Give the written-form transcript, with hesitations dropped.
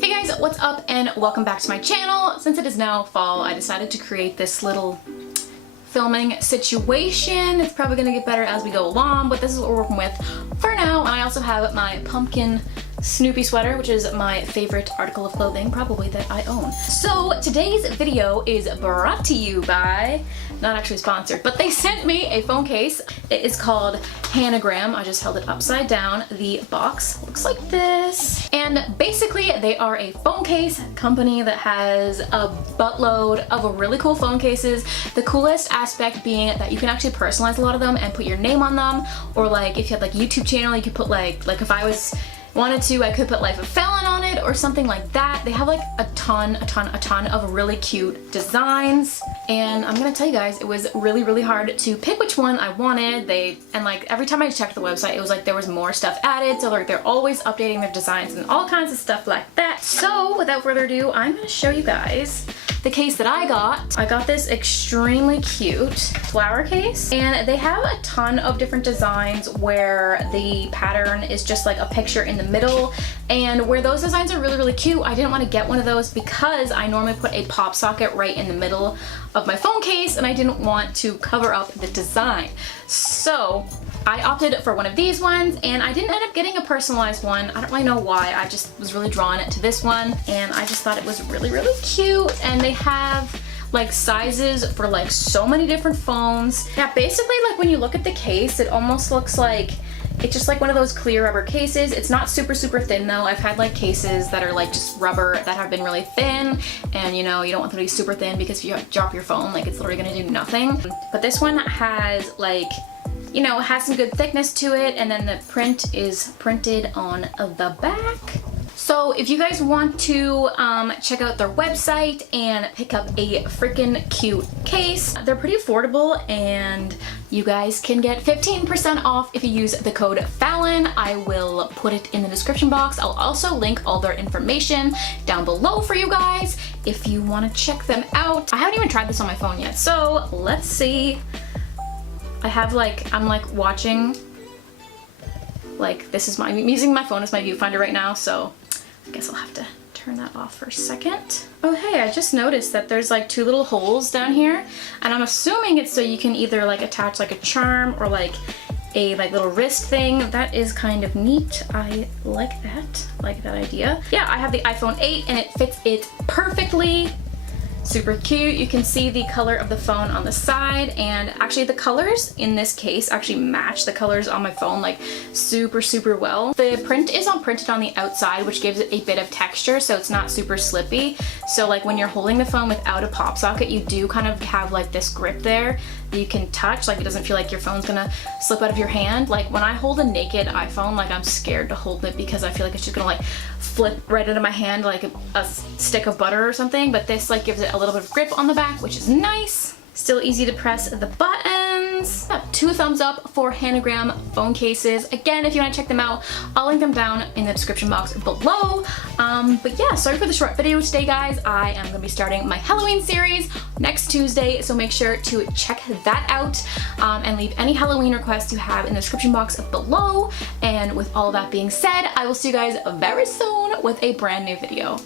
Hey guys, what's up and welcome back to my channel. Since it is now fall, I decided to create this little filming situation. It's probably gonna get better as we go along, but this is what we're working with for now. And I also have my pumpkin Snoopy sweater, which is my favorite article of clothing probably that I own. So today's video is brought to you by, not actually sponsored, but they sent me a phone case. It is called Hanogram. I just held it upside down. The box looks like this. And basically they are a phone case company that has a buttload of really cool phone cases. The coolest aspect being that you can actually personalize a lot of them and put your name on them, or like if you had like a YouTube channel, you could put like if I wanted to, I could put LifeofFallon on it or something like that. They have like a ton of really cute designs. And I'm gonna tell you guys, it was really hard to pick which one I wanted. And like every time I checked the website, it was like there was more stuff added. So like they're always updating their designs and all kinds of stuff like that. So without further ado, I'm gonna show you guys the case that I got. I got this extremely cute flower case, and they have a ton of different designs where the pattern is just like a picture in the middle, and where those designs are really cute. I didn't want to get one of those because I normally put a pop socket right in the middle of my phone case and I didn't want to cover up the design. So I opted for one of these ones, and I didn't end up getting a personalized one. I don't really know why. I just was really drawn to this one, and I just thought it was really cute. And they have like sizes for like so many different phones. Yeah, basically like when you look at the case, it almost looks like it's just like one of those clear rubber cases. It's not super thin though. I've had like cases that are like just rubber that have been really thin, and you know, you don't want them to be super thin because if you drop your phone, like it's literally gonna do nothing. But this one has like, you know, it has some good thickness to it, and then the print is printed on the back. So if you guys want to check out their website and pick up a freaking cute case, they're pretty affordable, and you guys can get 15% off if you use the code FALLON. I will put it in the description box. I'll also link all their information down below for you guys if you want to check them out. I haven't even tried this on my phone yet, so let's see. I'm like watching, like this is I'm using my phone as my viewfinder right now, so I guess I'll have to turn that off for a second. Oh hey, I just noticed that there's like two little holes down here, and I'm assuming it's so you can either like attach like a charm or like a little wrist thing. That is kind of neat. I like that idea. Yeah, I have the iPhone 8 and it fits it perfectly. Super cute. You can see the color of the phone on the side, and actually the colors in this case actually match the colors on my phone like super well. The print is printed on the outside, which gives it a bit of texture, so it's not super slippy. So like when you're holding the phone without a pop socket, you do kind of have like this grip there that you can touch. Like it doesn't feel like your phone's gonna slip out of your hand. Like when I hold a naked iPhone, like I'm scared to hold it because I feel like it's just gonna like flip right out of my hand like a stick of butter or something. But this like gives it a little bit of grip on the back, which is nice. Still easy to press the buttons. 2 thumbs up for Hanogram phone cases. Again, if you want to check them out, I'll link them down in the description box below. But yeah, sorry for the short video today, guys. I am going to be starting my Halloween series next Tuesday, so make sure to check that out and leave any Halloween requests you have in the description box below. And with all of that being said, I will see you guys very soon with a brand new video.